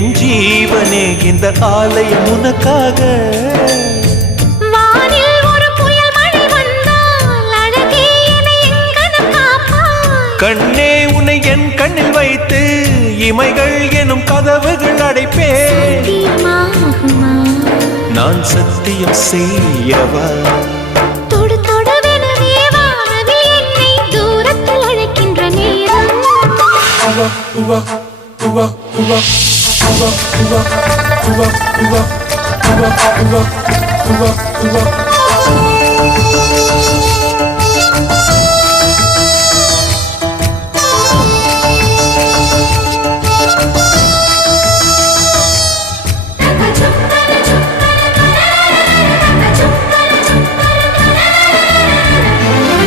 என் ஜீவனே இந்த ஆலயம் உனக்காக. வானில் ஒரு புயல் மழை வந்தால் அழகே என்னை எங்கனம் காப்பாய். கண்ணே உன்னை என் கண்ணில் வைத்து இமைகள் எனும் கதவுகள் அடைப்பேன். சத்தியமாகுமா? நான் சத்தியம் செய்யவா? தொடு தொடுவெனவே வானவில் என்னை தூரத்தில் அழைக்கின்ற நேரம்.